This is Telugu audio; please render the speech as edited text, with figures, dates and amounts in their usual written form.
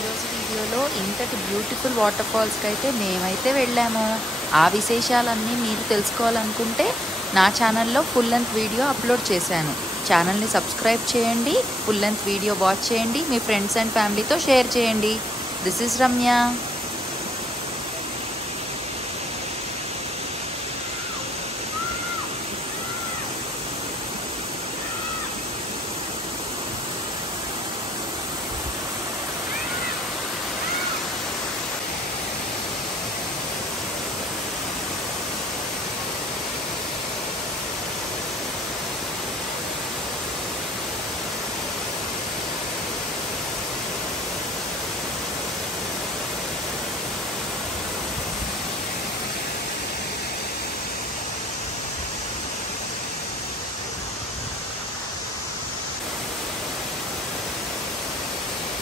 ఈరోజు వీడియోలో ఇంతటి బ్యూటిఫుల్ వాటర్ ఫాల్స్కి అయితే మేమైతే వెళ్ళాము. ఆ విశేషాలన్నీ మీరు తెలుసుకోవాలనుకుంటే నా ఛానల్లో ఫుల్ లెంత్ వీడియో అప్లోడ్ చేశాను. ఛానల్ని సబ్స్క్రైబ్ చేయండి, ఫుల్ లెంత్ వీడియో వాచ్ చేయండి, మీ ఫ్రెండ్స్ అండ్ ఫ్యామిలీతో షేర్ చేయండి. This is Ramya.